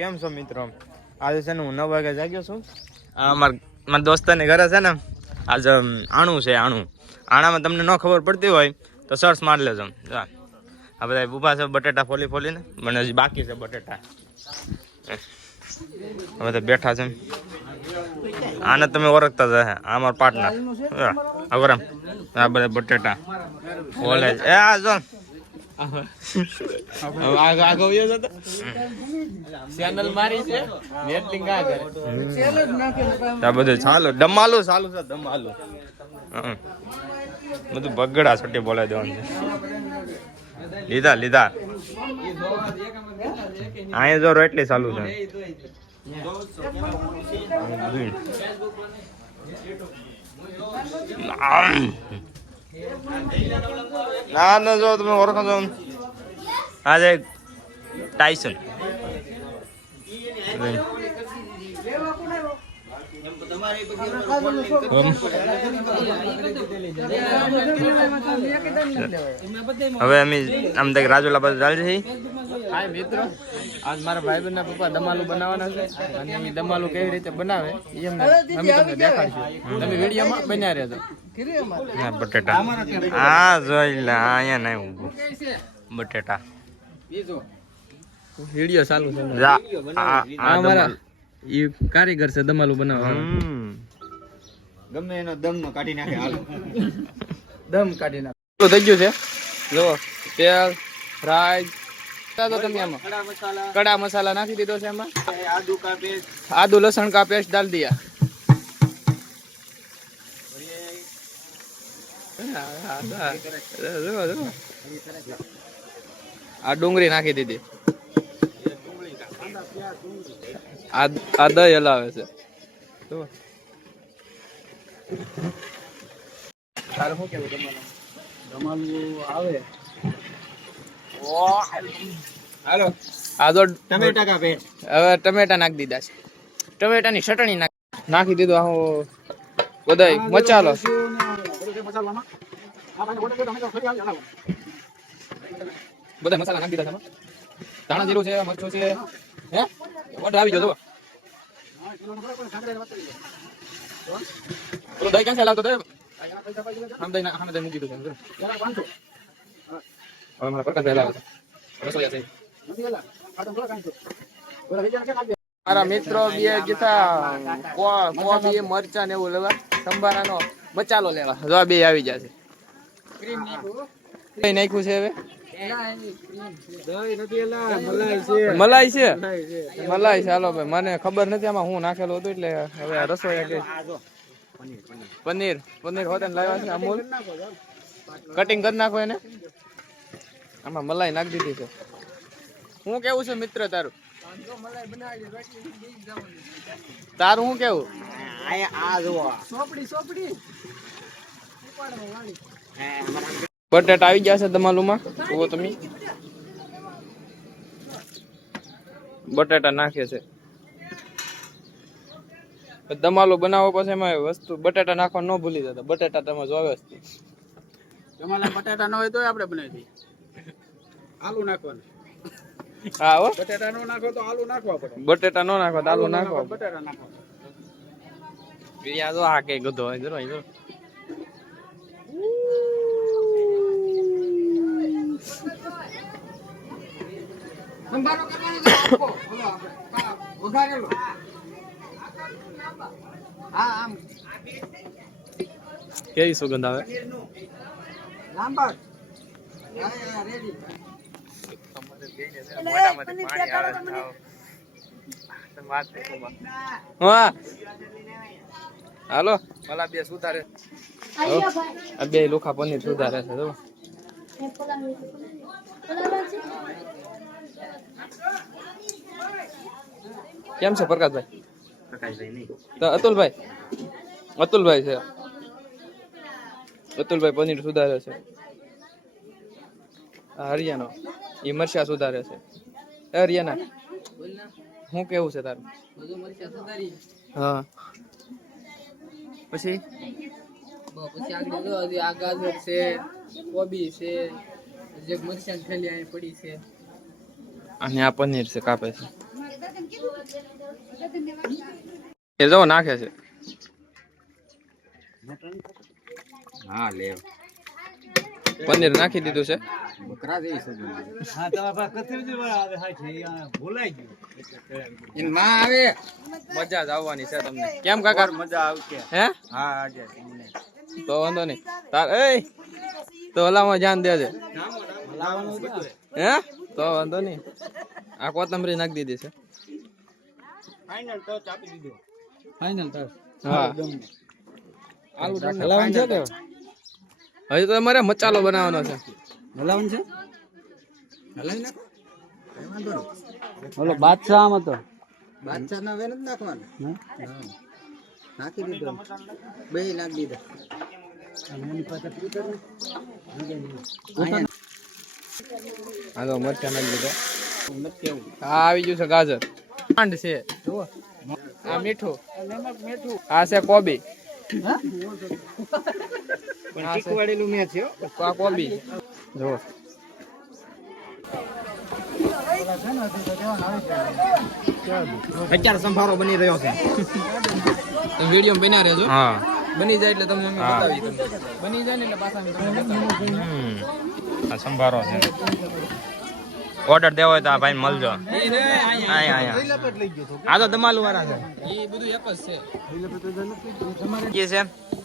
કેમ છો મિત્રો? આજે છે ને હું નવ વાગે જાગ્યો છું. આ મારા દોસ્તાની ઘરે છે ને, આજે આણું છે, આણું. આણામાં તમને ન ખબર પડતી હોય તો સર્ચ મારી લેજો. આ બધા ઊભા છે, બટેટા ફોલી ફોલીને. મને હજી બાકી છે બટેટા. બધા બેઠા છે. આને તમે ઓળખતા જ આ મારો પાર્ટનર અવરમ આ બધા બટેટા. ફોલે એ આ જો. ચાલુ, ડમાલું, ચાલુ છે ડમાલું. બધું બગડા છોટી બોલાવી દેવાનું છે. લીધા લીધા. અહીંયા જો એટલી ચાલુ છે. ના ના જો તમે ઓળખો છો આજે ટાઈસન હવે અમે આમ તક રાજુલા બાજુ ચાલી જઈએ હાય મિત્રો આજ મારા ભાઈ ના પપ્પા દમાલું બનાવવાના છે. અને એ દમાલું કેવી રીતે બનાવે એ અમને અમે તમને દેખાડશું. તમે વિડીયોમાં બન્યા રહેજો. હા બટેટા. હા જોઈ લે અહીંયા નહીં ઊભો. બટેટા. વીડિયો ચાલુ છે. જા. આ મારા આ અમારા દમણ. ઈ કારીગર છે દમાલું બનાવવા હમ. ગમે એનો દમ કાઢી નાખે હાલ. દમ કાઢી નાખે. થઈ ગયું છે? જો તેલ રાઈ તો તમે આમાં કડા મસાલા. નાખી દીધો છે એમાં? આદુ કાપેશ આદુ લસણ કા પેસ્ટ ડાલ દિયા. આ ડુંગળી નાખી દીધી. આ દહી હલાવે છે. આવે. હાલો. આ તો ટમેટા કા હવે ટમેટા નાખી દીધા છે. ટમેટાની ચટણી નાખ નાખી દીધું આ હું બધાય મચાલો બધા મસાલા નાખી દીધા છે ધાણા જીરું છે મરચું છે. હે? વટ આવી જજો જો પેલું દહીં ક્યાં છે લાવતો આમ દહીં આમ દહીં મૂકી દીધું હવે મારા પ્રકાશ લાવે છે. રસોઈયા છે. મારા મિત્રો બે ગીતા કોબી મરચા ને એવું લેવા. સંભારાનો બચાલો લેવા. જો બે આવી જશે. કઈ નાખ્યું છે હવે? મલાઈ છે. મલાઈ છે? હાલો ભાઈ મને ખબર નથી આમાં હું નાખેલું હતું એટલે હવે રસોઈ કે પનીર. પનીર હોતે લાવ્યા છે અમૂલ. કટિંગ કરી નાખો એને. આમાં મલાઈ નાખી દીધી છે. હું કેવું છે મિત્ર તારું? તારું શું કેવું? આ બટેટા આવી ગયા છે દમાલુમાં. જુઓ તમે. બટેટા નાખે છે. દમાલો બનાવો પછી એમાં વસ્તુ બટેટા નાખવા ન ભૂલી જતા. બટેટા તમે જોવે નહીં. તમારા બટાટા ન હોય તો આપણે બનાવી દઈએ. આલુ નાખવાનું. હા હો. બટાટા નો નાખો તો આલુ નાખવા પડે. બટેટા નો નાખો તો આલુ નાખો બટેટા નાખો આ જો આ કે ગધો હોય જરો અહીં જરો નંબરો કરવાનો વઘારેલો. હા આમ. કેવી સુગંધ આવે? લાંબા. રેડી હાલો. ઓલા બે સુધારે. આ બે લોખા પનીર સુધારે છે કેમ છે પ્રકાશભાઈ? તો અતુલભાઈ. અતુલભાઈ છે. અતુલભાઈ પનીર સુધારે છે. હરિયાનો. એ સુધારે છે. હરિયાના. શું કેવું છે તારું? હા. પછી? કોબી છે જે મરચાં થેલી પડી છે અને આ પનીર છે, કાપે છે. એ જો નાખે છે. હા, લે. પનીર નાખી દીધું છે. બકરા જેવી સબ્જી ઇનમાં આવે. મજા જ આવવાની છે તમને. કેમ કાકા? મજા આવશે. હે? હા આજે તમને. તો વાંધો નહીં. તાર એ તો ઓલામાં ધ્યાન દેજે. હે? તો વાંધો નહીં. આ કોથમરી નાખી દીધી છે. ફાઇનલ તો ચાપી દીધો. ફાઇનલ તો હા. આલુ છે કે? હજી તો તમારે મચાલો બનાવવાનો છે. હલાવન છે? હલાવી નાખો. ઓલો બાદશાહ આમ હતો બાદશાહ ના વેન જ નાખવાનું? નાખી દીધો. બે નાખી દીધા. હાલો મરચા નાખી દીધો. આ આવી ગયું છે ગાજર. ખાંડ છે. આ મીઠું. આ છે કોબી. આ છે- વાળેલું છે આ કોબી. જો. અત્યારે સંભારો બની રહ્યો છે. વીડિયો બન્યા રહેજો. હા. બની જાય એટલે તમને અમે. બતાવી બની જાય ને એટલે પાછા અમે તમને બતાવી આ સંભારો છે. ઓર્ડર દેવો હોય તો આ ભાઈ મળજો. આ તો દમાલુ વાળા છે. એ બધું એક જ છે. કે છે.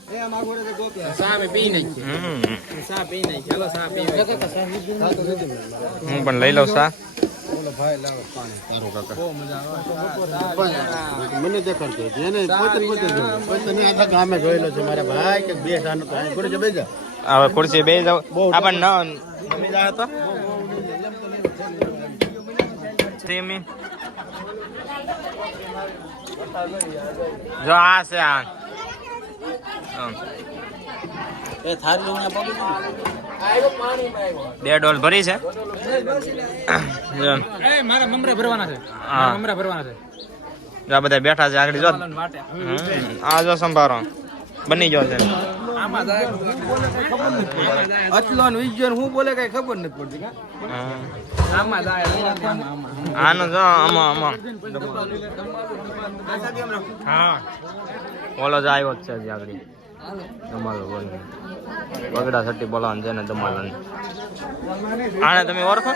હું પણ લઈ લઉં સા મને દેખાડતો જેને પોતે પોતે પોતે આખા ગામે જોયેલો છે મારા ભાઈ કે બે સાનો તો અહીં બે જા હવે ખુરશી બે જાવ આપણને ન ગમી જાય તો. જો આ છે આ. એ થારી લઈને પગી બે ડોલ ભરી છે? જો. મારા મમરા ભરવાના છે. હા. મમરા ભરવાના છે. જો આ બધા બેઠા છે આગળ જો. આ જો સંભારો. બની ગયો છે. આમાં જાય અચલો ને વિજ્યો હું બોલે કઈ ખબર નથી પડતી આમાં જાય આનો જો આમાં આમાં. હા. ઓલો જ આવ્યો જ છે આગળ. દમાલો બોલ બગડા સટ્ટી બોલાવાનું છે ને તમારો આને તમે ઓળખો?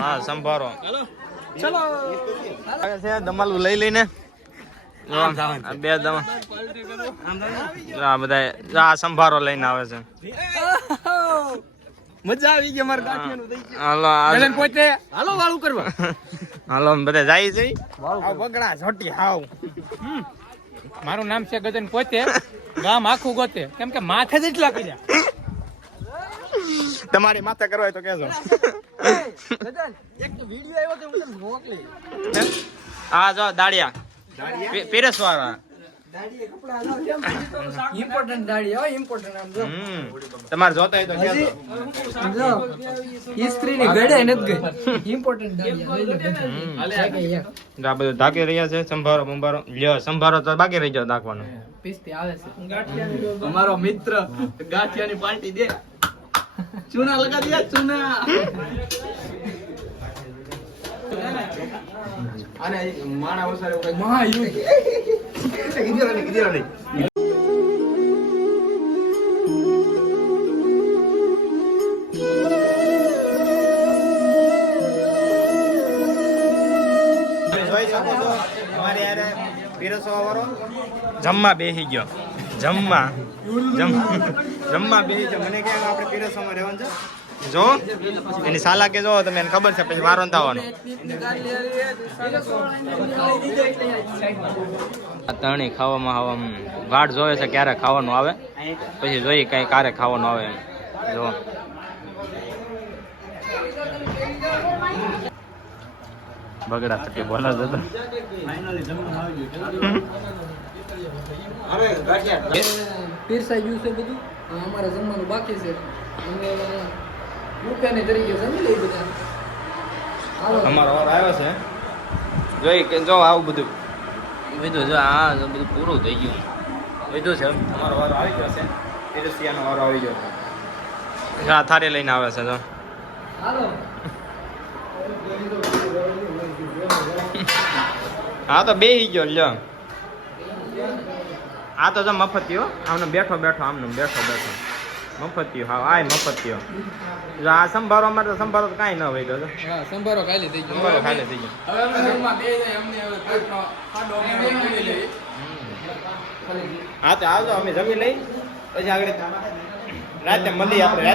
હા સંભારો. ચલો. છે દમાલું લઈ લઈને. બે દમા આ બધા આ સંભારો લઈને આવે છે. મજા આવી ગઈ મારા ગાંઠિયાનું થઈ હાલો આ- પોતે હાલો વાળું કરવા. હાલો બધા જાય છે. બગડા ઝોટી હાવ. મારું નામ છે ગજન પોતે. ગામ આખું ગોતે. કેમ કે માથે જ એટલા કર્યા. તમારી માથે કરવા તો કેજો એક તો વિડિયો આવ્યો તો હું તમને મોકલી? આ જો દાડિયા પી- પીરસ વાળા ઇમ્પોર્ટન્ટ દાડી હો ઇમ્પોર્ટન્ટ આમ જો. તમારે જોતા હોય તો જો ની ગઈ. ઇમ્પોર્ટન્ટ દાડી જો આ બધું રહ્યા છે સંભારો બંભારો. લ્યો સંભારો તો બાકી રહી ગયો નાખવાનો. પિસ્તી આવે છે. અમારો મિત્ર ગાંઠિયાની પાર્ટી દે. ચૂના લગા દિયા ચૂના. અને માણા વસારે કઈ મહાયુદ્ધ જમવા બેસી ગયો. જમવા. જમ- જમવા બેસી ગયો. મને કેમ આપણે પીરસવામાં રહેવાનું છે? જો એની સાલા કે જો તમે એને ખબર છે પછી વારો થવાનો. આ તણી ખાવામાં આવા આમ વાટ જોવે છે ક્યારે ખાવાનું આવે. પછી જોઈએ કઈ ક્યારે ખાવાનું આવે એમ. જો. બગડા થકી બોલા જતો પીરસાઈ ગયું છે બધું અમારે જમવાનું બાકી છે. અમે રૂપિયાની તરીકે જમી લઈ બધા. અમારો ઓર આવ્યો છે. જોઈ કે જો આવું બધું. બધું જો આ જો બધું પૂરું થઈ ગયું. બધું છે તમારો વારો આવી ગયો છે. તિરસિયાનો વારો આવી ગયો છે. આ થારી લઈને આવે છે જો. હા તો બે ગયો લ્યો. આ તો જો મફતિયો આમને બેઠો બેઠો આમને બેઠો બેઠો. મફતિયો હા આય મફતિયો જો આ સંભારો અમારે તો સંભારો તો કાંઈ ન હોય તો હા સંભારો ખાલી થઈ ગયો. સંભારો ખાલી થઈ ગયો. હવે અમે જમવા બે જાય અમને હવે પેટનો ખાડો અમે લઈ હા તો આવજો અમે જમી લઈ પછી આગળ રાતે મળી આપણે.